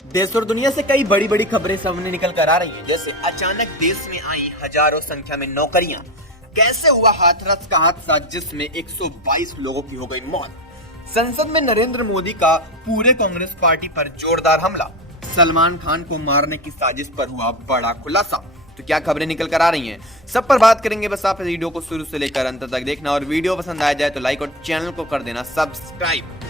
देश और दुनिया से कई बड़ी बड़ी खबरें सामने निकल कर आ रही हैं, जैसे अचानक देश में आई हजारों संख्या में नौकरियां, कैसे हुआ हाथरस का हादसा जिसमें 122 लोगों की हो गई मौत, संसद में नरेंद्र मोदी का पूरे कांग्रेस पार्टी पर जोरदार हमला, सलमान खान को मारने की साजिश पर हुआ बड़ा खुलासा। तो क्या खबरें निकल कर आ रही हैं, सब पर बात करेंगे। बस आप वीडियो को शुरू से लेकर अंत तक देखना और वीडियो पसंद आया जाए तो लाइक और चैनल को कर देना सब्सक्राइब।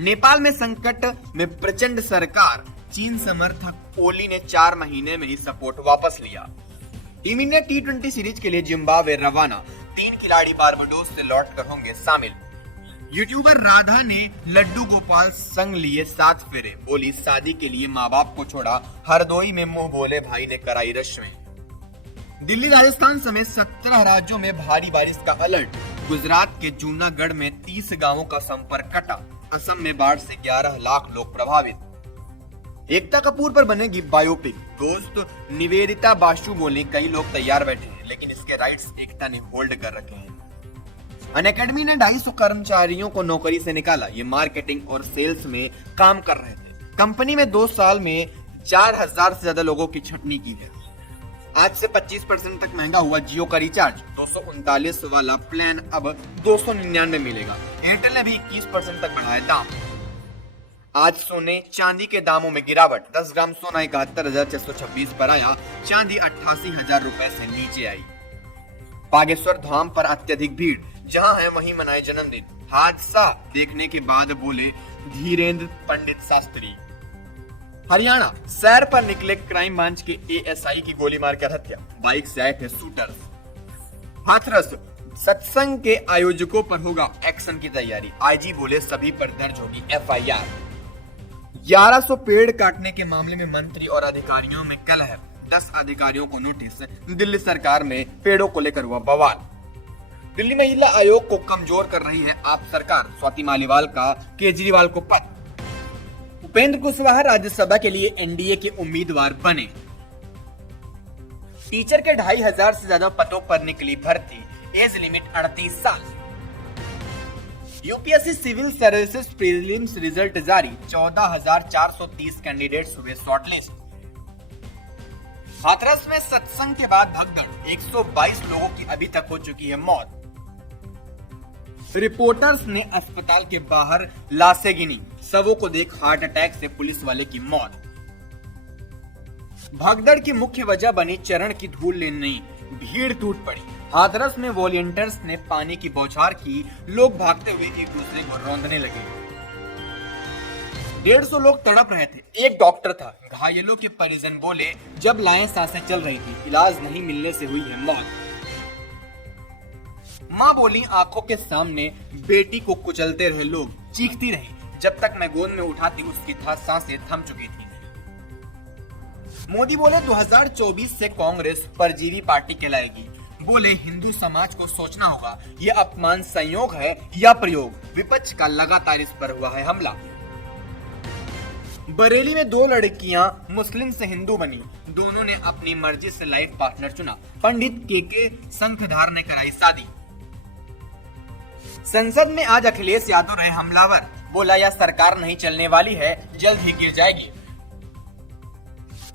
नेपाल में संकट में प्रचंड सरकार, चीन समर्थक ओली ने 4 महीने में ही सपोर्ट वापस लिया। टीम इंडिया T20 सीरीज के लिए जिम्बाब्वे रवाना, 3 खिलाड़ी बारबाडोस से लौटकर होंगे शामिल। यूट्यूबर राधा ने लड्डू गोपाल संग लिए 7 फेरे, बोली शादी के लिए माँ बाप को छोड़ा, हरदोई में मुंह बोले भाई ने कराई रस्में। दिल्ली राजस्थान समेत 17 राज्यों में भारी बारिश का अलर्ट, गुजरात के जूनागढ़ में 30 गांवों का संपर्क कटा, असम में बाढ़ से 11 लाख लोग प्रभावित। एकता कपूर पर बनेगी बायोपिक, दोस्त निवेदिता बासु बोली कई लोग तैयार बैठे हैं लेकिन इसके राइट्स एकता ने होल्ड कर रखे हैं। अनअकैडमी ने 250 कर्मचारियों को नौकरी से निकाला, ये मार्केटिंग और सेल्स में काम कर रहे थे। कंपनी में 2 साल में 4000 से ज्यादा लोगों की छटनी की है। आज से 25% तक महंगा हुआ जियो का रिचार्ज, 239 वाला प्लान अब 299 मिलेगा। एयरटेल ने भी 21% तक बढ़ाया दाम। आज सोने चांदी के दामों में गिरावट, 10 ग्राम सोना 71,626 पर आया, चांदी 88,000 रुपए से नीचे आई। बागेश्वर धाम पर अत्यधिक भीड़, जहां है वहीं मनाए जन्मदिन, हादसा देखने के बाद बोले धीरेन्द्र पंडित शास्त्री। हरियाणा, सैर पर निकले क्राइम ब्रांच के एएसआई की गोली मारकर हत्या, बाइक से आए थे शूटर्स। हाथरस, सत्संग के आयोजकों पर होगा एक्शन की तैयारी, आईजी बोले सभी पर दर्ज होगी एफआईआर। 1100 पेड़ काटने के मामले में मंत्री और अधिकारियों में कलह, 10 अधिकारियों को नोटिस, दिल्ली सरकार में पेड़ों को लेकर हुआ बवाल। दिल्ली महिला आयोग को कमजोर कर रही है आप सरकार, स्वाति मालीवाल का केजरीवाल को पत्र। उपेंद्र कुशवाहा राज्यसभा के लिए एनडीए के उम्मीदवार बने। टीचर के 2500 से ज्यादा पदों पर निकली भर्ती, एज लिमिट 38 साल। UPSC civil services prelims result जारी, 14,430 कैंडिडेट्स हुए शॉर्टलिस्ट। हाथरस में सत्संग के बाद भगदड़, 122 लोगों की अभी तक हो चुकी है मौत। रिपोर्टर्स ने अस्पताल के बाहर लाशें गिनी, शवों को देख हार्ट अटैक से पुलिस वाले की मौत। भगदड़ की मुख्य वजह बनी चरण की धूल लेनी, भीड़ टूट पड़ी। हाथरस में वॉलंटियर्स ने पानी की बौछार की, लोग भागते हुए एक दूसरे को रौंदने लगे। 150 लोग तड़प रहे थे, एक डॉक्टर था। घायलों के परिजन बोले जब लाएं सांसें चल रही थी, इलाज नहीं मिलने से हुई है मौत। माँ बोली आंखों के सामने बेटी को कुचलते रहे लोग, चीखती रही, जब तक मैं गोद में उठाती उसकी सांसें थम चुकी थी। मोदी बोले 2024 से कांग्रेस परजीवी पार्टी कहलाएगी, बोले हिंदू समाज को सोचना होगा ये अपमान संयोग है या प्रयोग, विपक्ष का लगातार इस पर हुआ है हमला। बरेली में 2 लड़कियां मुस्लिम से हिंदू बनी, दोनों ने अपनी मर्जी से लाइफ पार्टनर चुना, पंडित के शंखधार ने कराई शादी। संसद में आज अखिलेश यादव रहे हमलावर, बोला यह सरकार नहीं चलने वाली है, जल्द ही गिर जाएगी।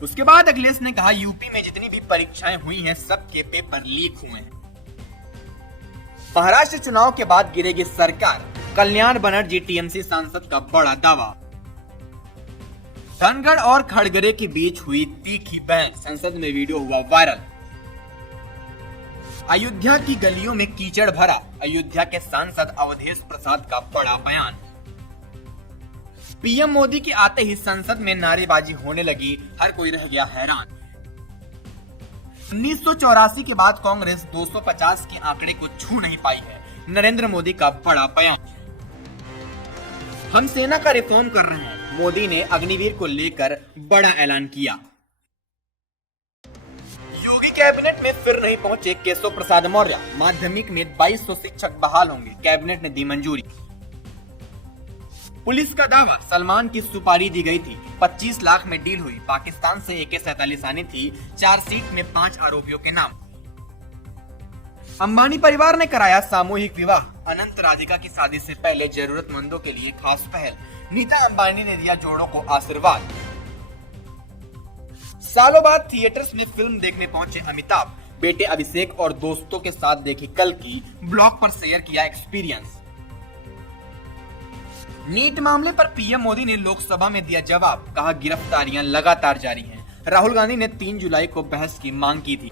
उसके बाद अखिलेश ने कहा यूपी में जितनी भी परीक्षाएं हुई हैं सबके पेपर लीक हुए हैं। महाराष्ट्र चुनाव के बाद गिरेगी सरकार, कल्याण बनर्जी टीएमसी सांसद का बड़ा दावा। धनगढ़ और खड़गरे के बीच हुई तीखी बहस, संसद में वीडियो हुआ वायरल। अयोध्या की गलियों में कीचड़ भरा, अयोध्या के सांसद अवधेश प्रसाद का बड़ा बयान। पीएम मोदी के आते ही संसद में नारेबाजी होने लगी, हर कोई रह गया हैरान। 1984 के बाद कांग्रेस 250 के आंकड़े को छू नहीं पाई है, नरेंद्र मोदी का बड़ा बयान। हम सेना का रिफॉर्म कर रहे हैं, मोदी ने अग्निवीर को लेकर बड़ा ऐलान किया। योगी कैबिनेट में फिर नहीं पहुंचे केशव प्रसाद मौर्य, माध्यमिक में 2200 शिक्षक बहाल होंगे, कैबिनेट ने दी मंजूरी। पुलिस का दावा सलमान की सुपारी दी गई थी, 25 लाख में डील हुई, पाकिस्तान से AK-47 आनी थी, चार्जशीट में 5 आरोपियों के नाम। अंबानी परिवार ने कराया सामूहिक विवाह, अनंत राधिका की शादी से पहले जरूरतमंदों के लिए खास पहल, नीता अंबानी ने दिया जोड़ों को आशीर्वाद। सालों बाद थिएटर्स में फिल्म देखने पहुंचे अमिताभ, बेटे अभिषेक और दोस्तों के साथ देखी कल की, ब्लॉग पर शेयर किया एक्सपीरियंस। नीट मामले पर पीएम मोदी ने लोकसभा में दिया जवाब, कहा गिरफ्तारियां लगातार जारी हैं। राहुल गांधी ने 3 जुलाई को बहस की मांग की थी।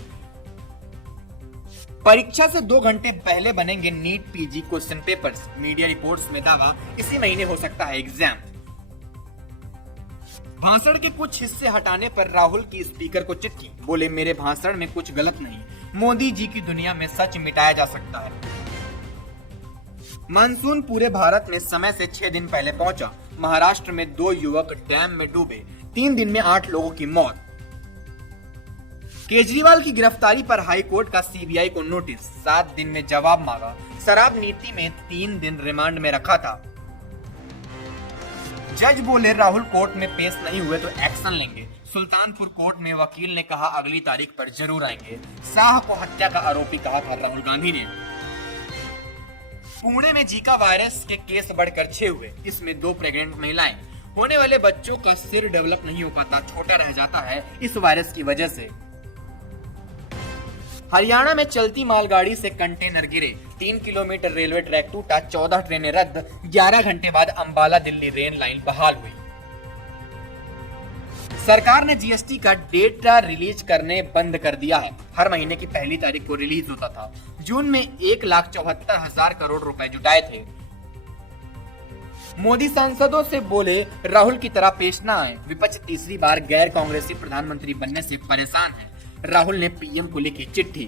परीक्षा से 2 घंटे पहले बनेंगे NEET PG question papers, media reports में दावा, इसी महीने हो सकता है एग्जाम। भाषण के कुछ हिस्से हटाने पर राहुल की स्पीकर को चिट्ठी, बोले मेरे भाषण में कुछ गलत नहीं, मोदी जी की दुनिया में सच मिटाया जा सकता है। मानसून पूरे भारत में समय से 6 दिन पहले पहुंचा। महाराष्ट्र में 2 युवक डैम में डूबे, 3 दिन में 8 लोगों की मौत। केजरीवाल की गिरफ्तारी पर हाई कोर्ट का सीबीआई को नोटिस, 7 दिन में जवाब मांगा। शराब नीति में 3 दिन रिमांड में रखा था। जज बोले राहुल कोर्ट में पेश नहीं हुए तो एक्शन लेंगे। सुल्तानपुर कोर्ट में वकील ने कहा अगली तारीख पर जरूर आएंगे। शाह को हत्या का आरोपी कहा था राहुल गांधी ने। पुणे में जीका वायरस के केस बढ़कर 6 हुए, इसमें 2 प्रेग्नेंट महिलाएं। होने वाले बच्चों का सिर डेवलप नहीं हो पाता, छोटा रह जाता है इस वायरस की वजह से। हरियाणा में चलती मालगाड़ी से कंटेनर गिरे, 3 किलोमीटर रेलवे ट्रैक टूटा, 14 ट्रेनें रद्द, 11 घंटे बाद अंबाला दिल्ली रेल लाइन बहाल हुई। सरकार ने जीएसटी का डेटा रिलीज करने बंद कर दिया है। हर महीने की पहली तारीख को रिलीज होता था। जून में 1,74,000 करोड़ रुपए जुटाए थे। मोदी सांसदों से बोले राहुल की तरह पेश न आए। विपक्ष तीसरी बार गैर कांग्रेसी प्रधानमंत्री बनने से परेशान है। राहुल ने पीएम को लिखी चिट्ठी।